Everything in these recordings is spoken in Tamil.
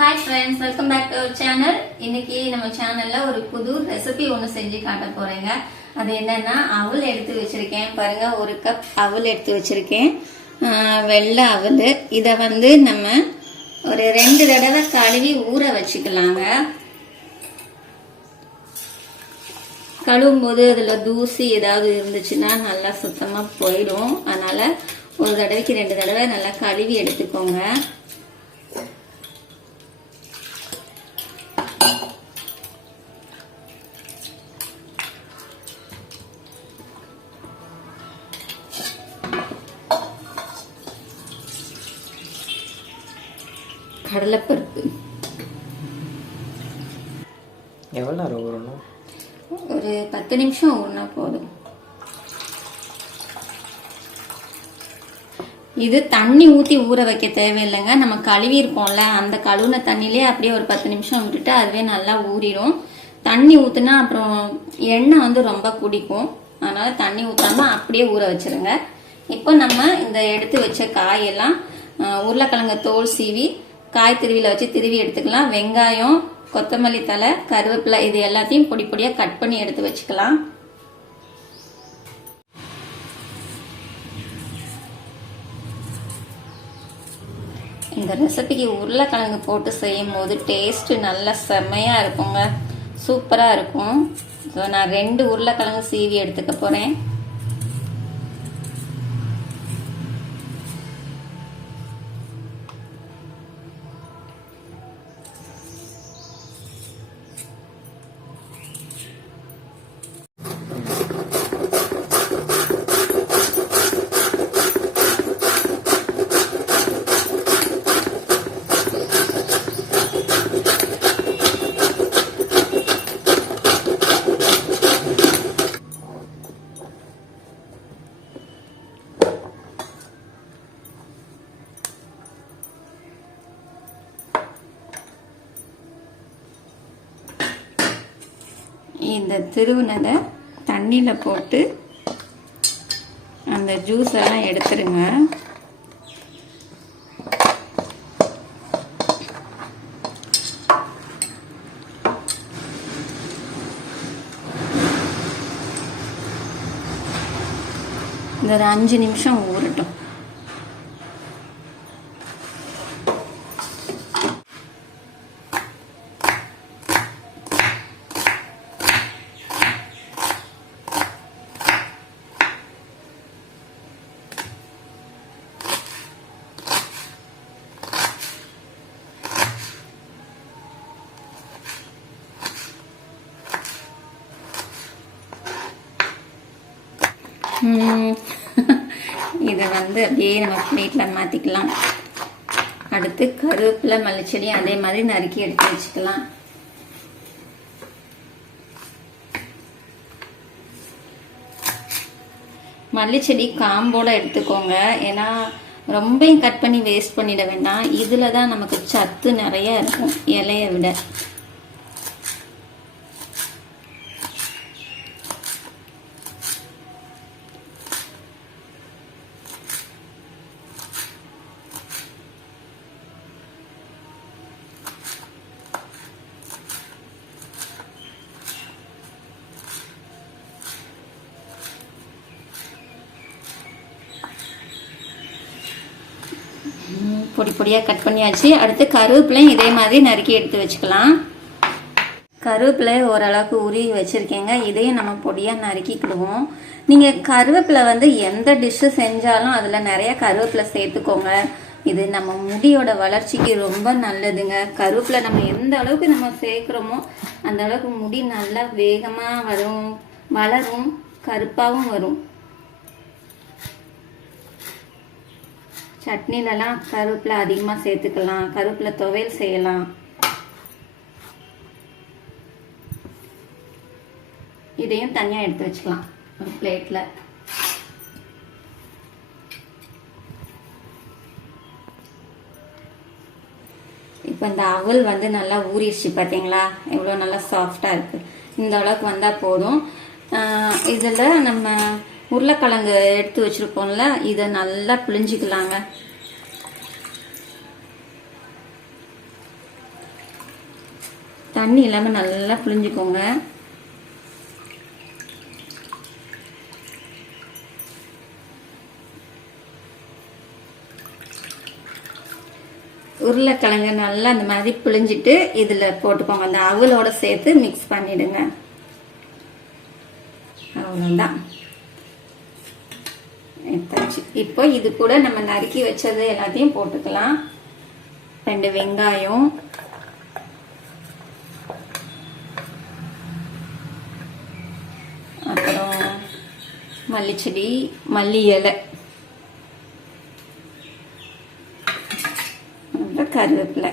Hi friends, welcome back to our channel. இன்னைக்கு நம்ம சேனல்ல ஒரு புது ரெசிபி ஒன்னு செஞ்சு காட்ட போறேங்க. அது என்னன்னா அவல் எடுத்து வச்சிருக்கேன். பாருங்க, ஒரு கப் அவல் எடுத்து வச்சிருக்கேன். வெள்ளை அவல். இத நம்ம ஒரு 2 தடவை கழுவி ஊற வச்சுக்கலாங்க. கழுவும் போது அதுல தூசி ஏதாவது இருந்துச்சுன்னா நல்லா சுத்தமா போயிடும். அதனால ஒரு தடவைக்கு 2 தடவை நல்லா கழுவி எடுத்துக்கோங்க. கடலைப்பருப்பு எவ்வளோ நேரம் ஊறணும்? ஒரு 10 நிமிஷம் ஊறினா போதும். இது தண்ணி ஊற்றி ஊற வைக்க தேவையில்லைங்க. நம்ம கழுவி இருப்போம்ல, அந்த கழுவுன தண்ணியிலே அப்படியே ஒரு 10 நிமிஷம் விட்டுட்டு அதுவே நல்லா ஊறிடும். தண்ணி ஊற்றுனா அப்புறம் எண்ணெய் ரொம்ப குடிக்கும். அதனால தண்ணி ஊற்றாம அப்படியே ஊற வச்சிருங்க. இப்போ நம்ம இந்த எடுத்து வச்ச காயெல்லாம் உருளைக்கிழங்கு தோல் சீவி காய் திருவில வச்சு திருவி எடுத்துக்கலாம். வெங்காயம், கொத்தமல்லி தழை, கருவேப்பிலை இது எல்லாத்தையும் பொடி பொடியா கட் பண்ணி எடுத்து வச்சுக்கலாம். இந்த ரெசிபிக்கு உருளைக்கிழங்கு போட்டு செய்யும் போது டேஸ்ட் நல்லா செம்மையா இருக்குங்க, சூப்பரா இருக்கும். ஸோ நான் 2 உருளைக்கிழங்கு சீவி எடுத்துக்க போறேன். இந்த திருவுனதை தண்ணியில் போட்டு அந்த ஜூஸ் எல்லாம் எடுத்துருங்க. இந்த ஒரு 5 நிமிஷம் ஊறட்டும். இதை அப்படியே நம்ம பிளேட்டில் மாற்றிக்கலாம். அடுத்து கருவேப்பிலை, மல்லிச்செடி அதே மாதிரி நறுக்கி எடுத்து வச்சுக்கலாம். மல்லிச்செடி காம்போட எடுத்துக்கோங்க, ஏன்னா ரொம்பவும் கட் பண்ணி வேஸ்ட் பண்ணிட வேண்டாம். இதில் தான் நமக்கு சத்து நிறைய இருக்கும் இலையை விட. பொடி பொடியாக கட் பண்ணியாச்சு. அடுத்து கருவேப்பிலையும் இதே மாதிரி நறுக்கி எடுத்து வச்சுக்கலாம். கருவேப்பிலை ஓரளவுக்கு உருவி வச்சுருக்கேங்க. இதையும் நம்ம பொடியாக நறுக்கிக்கிடுவோம். நீங்கள் கருவேப்பிலை எந்த டிஷ்ஷு செஞ்சாலும் அதில் நிறைய கருவேப்பிலை சேர்த்துக்கோங்க. இது நம்ம முடியோட வளர்ச்சிக்கு ரொம்ப நல்லதுங்க. கருவேப்பிலை நம்ம எந்த அளவுக்கு நம்ம சேர்க்குறோமோ அந்த அளவுக்கு முடி நல்லா வேகமாக வளரும், கருப்பாகவும் வரும். சட்னிலலாம் கருவேப்பிலை அதிகமாக சேர்த்துக்கலாம். கருவேப்பிலை துவையல் செய்யலாம். இதையும் தனியாக எடுத்து வச்சுக்கலாம் ஒரு பிளேட்டில். இப்போ இந்த அவல் நல்லா ஊறிடுச்சு பார்த்தீங்களா, எவ்வளோ நல்லா சாஃப்டாக இருக்குது. இந்த அளவுக்கு வந்தால் போதும். இதில் நம்ம உருளைக்கிழங்கு எடுத்து வச்சிருக்கோம்ல, இதை நல்லா பிழிஞ்சிக்கலாங்க. தண்ணி இல்லாமல் நல்லா புழிஞ்சுக்கோங்க. உருளைக்கிழங்கு நல்லா அந்த மாதிரி பிழிஞ்சிட்டு இதில் போட்டுக்கோங்க. அந்த அவலோட சேர்த்து மிக்ஸ் பண்ணிடுங்க. அவ்வளோதான், எடுத்தாச்சு. இப்போ இது கூட நம்ம நறுக்கி வச்சது எல்லாத்தையும் போட்டுக்கலாம். 2 வெங்காயம், அப்புறம் மல்லிச்செடி, மல்லி இலை, கருவேப்பிலை.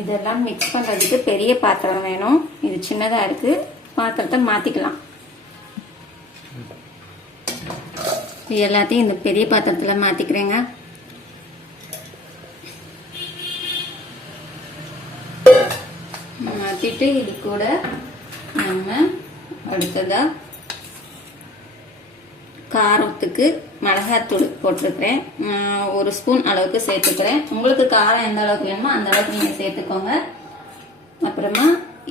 இதெல்லாம் மிக்ஸ் பண்றதுக்கு பெரிய பாத்திரம் வேணும். இது சின்னதா இருக்கு, பாத்திரத்தை மாத்திக்கலாம். இது எல்லாத்தையும் இந்த பெரிய பாத்திரத்துல மாத்திக்கிறேங்க. மாத்திட்டு இது கூட நம்ம அடுத்ததா காரத்துக்கு மிளகாத்தூள் போட்டிருக்கிறேன். 1 ஸ்பூன் அளவுக்கு சேர்த்துக்கிறேன். உங்களுக்கு காரம் எந்த அளவுக்கு வேணுமோ அந்த அளவுக்கு நீங்கள் சேர்த்துக்கோங்க. அப்புறமா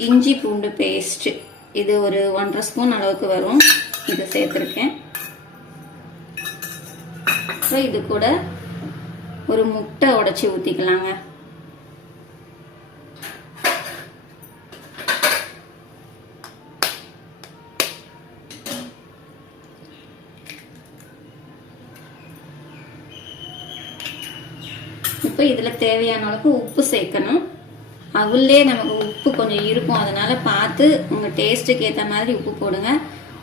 இஞ்சி பூண்டு பேஸ்ட், இது ஒரு 1.5 ஸ்பூன் அளவுக்கு வரும், இதை சேர்த்துருக்கேன். அப்புறம் இது கூட ஒரு முட்டை உடைச்சி ஊற்றிக்கலாங்க. இப்போ இதில் தேவையான அளவுக்கு உப்பு சேர்க்கணும். அவள்லே நமக்கு உப்பு கொஞ்சம் இருக்கும், அதனால பார்த்து உங்கள் டேஸ்ட்டுக்கு ஏற்ற மாதிரி உப்பு போடுங்க.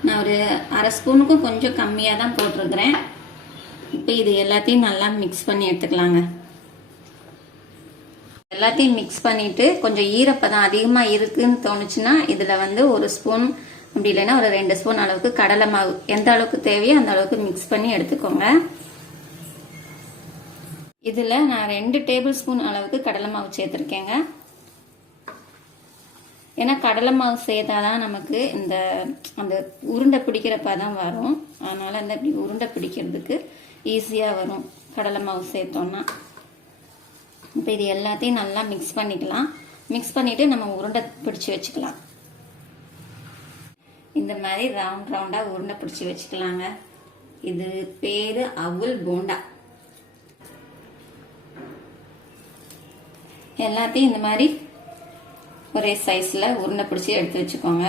நான் ஒரு 1/2 ஸ்பூனுக்கும் கொஞ்சம் கம்மியாக தான் போட்டிருக்கிறேன். இப்போ இது எல்லாத்தையும் நல்லா மிக்ஸ் பண்ணி எடுத்துக்கலாங்க. எல்லாத்தையும் மிக்ஸ் பண்ணிட்டு கொஞ்சம் ஈரப்பதம் அதிகமாக இருக்குன்னு தோணுச்சுன்னா இதில் வந்து 1 ஸ்பூன், அப்படி இல்லைன்னா ஒரு 2 ஸ்பூன் அளவுக்கு கடலை மாவு, எந்த அளவுக்கு தேவையோ அந்த அளவுக்கு மிக்ஸ் பண்ணி எடுத்துக்கோங்க. இதில் நான் 2 டேபிள் ஸ்பூன் அளவுக்கு கடலை மாவு சேர்த்துருக்கேங்க. ஏன்னா கடலை மாவு சேர்த்தாதான் நமக்கு அந்த உருண்டை பிடிக்கிறப்ப தான் வரும். அதனால் அந்த இப்படி உருண்டை பிடிக்கிறதுக்கு ஈஸியாக வரும் கடலை மாவு சேர்த்தோன்னா. இப்போ இது எல்லாத்தையும் நல்லா மிக்ஸ் பண்ணிக்கலாம். மிக்ஸ் பண்ணிவிட்டு நம்ம உருண்டை பிடிச்சி வச்சுக்கலாம். இந்த மாதிரி ரவுண்டாக உருண்டை பிடிச்சி வச்சுக்கலாங்க. இது பேர் அவல் போண்டா. எல்லாத்தையும் இந்த மாதிரி ஒரே சைஸ்ல உருண்டை பிடிச்சி எடுத்து வச்சுக்கோங்க.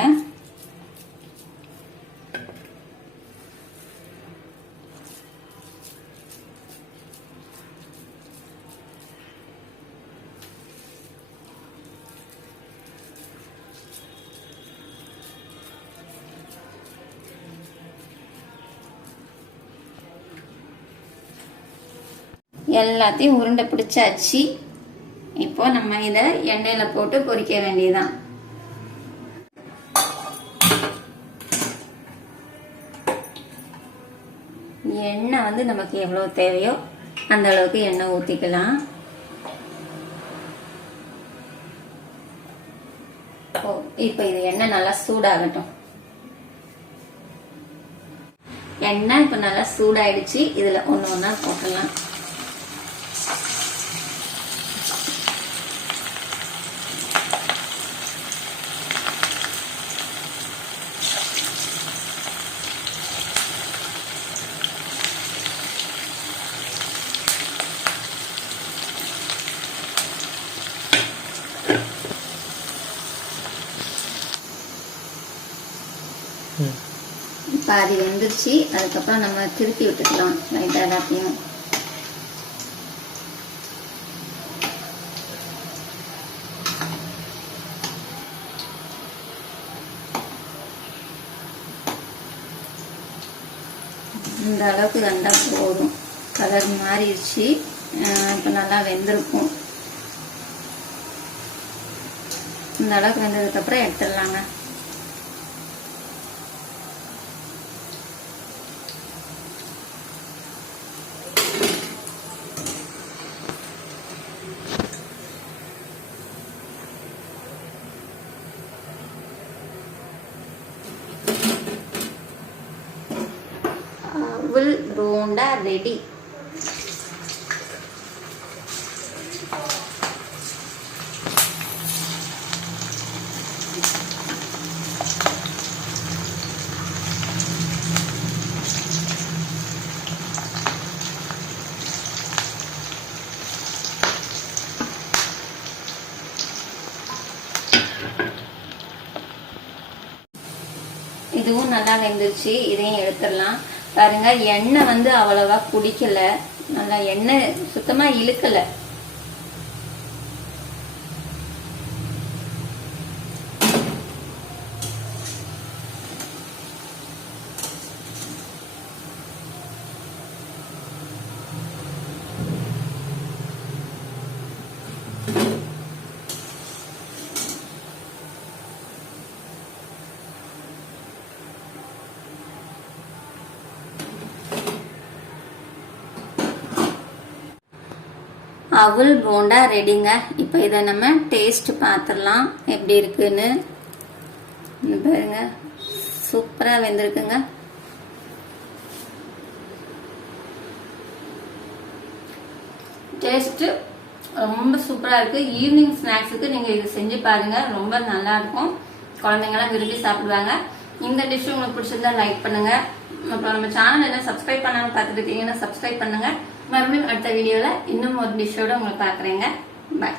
எல்லாத்தையும் உருண்டை பிடிச்சாச்சு. இப்போ நம்ம இதை எண்ணெயில போட்டு பொரிக்க வேண்டியதுதான். எண்ணெய் வந்து நமக்கு எவ்வளவு தேவையோ அந்த அளவுக்கு எண்ணெய் ஊத்திக்கலாம். இப்போ இது எண்ணெய் நல்லா சூடாகட்டும். எண்ணெய் இப்போ நல்லா சூடாயிடுச்சு. இதுல ஒண்ணு ஒண்ணா போட்டலாம். பாதி வெந்துருச்சு. அதுக்கப்புறம் நம்ம திருப்பி விட்டுக்கலாம் லைட்டா எல்லாத்தையும். இந்த அளவுக்கு வெந்தா போதும். கலர் மாறிடுச்சு. இப்போ நல்லா வெந்திருக்கும். இந்த அளவுக்கு வெந்ததுக்கு அப்புறம் எடுத்துடலாங்க. அவல் போண்டா ரெடி. இதுவும் நல்லா வெந்துருச்சு. இதையும் எடுத்துடலாம். பாருங்க, எண்ணெய் வந்து அவ்வளவா குடிக்கல, நல்லா எண்ணெய் சுத்தமா இழுக்கல. அவல் போண்டா ரெடிங்க. இப்போ இதை நம்ம டேஸ்ட் பார்த்துடலாம் எப்படி இருக்குன்னு. பாருங்க, சூப்பரா வெந்திருக்குங்க. டேஸ்ட் ரொம்ப சூப்பரா இருக்கு. ஈவினிங் ஸ்நாக்ஸுக்கு நீங்க இது செஞ்சு பாருங்க, ரொம்ப நல்லா இருக்கும். குழந்தைங்கலாம் விரும்பி சாப்பிடுவாங்க. இந்த டிஷ் உங்களுக்கு பிடிச்சிருந்தா லைக் பண்ணுங்க. அப்புறம் நம்ம சேனல் என்ன சப்ஸ்கிரைப் பண்ணாம பார்த்துட்டு இருக்கீங்கன்னா சப்ஸ்கிரைப் பண்ணுங்க. மறுபடியும் அடுத்த வீடியோல இன்னும் ஒரு டிஷ்ஷோட உங்களை பாக்குறேங்க. பாய்.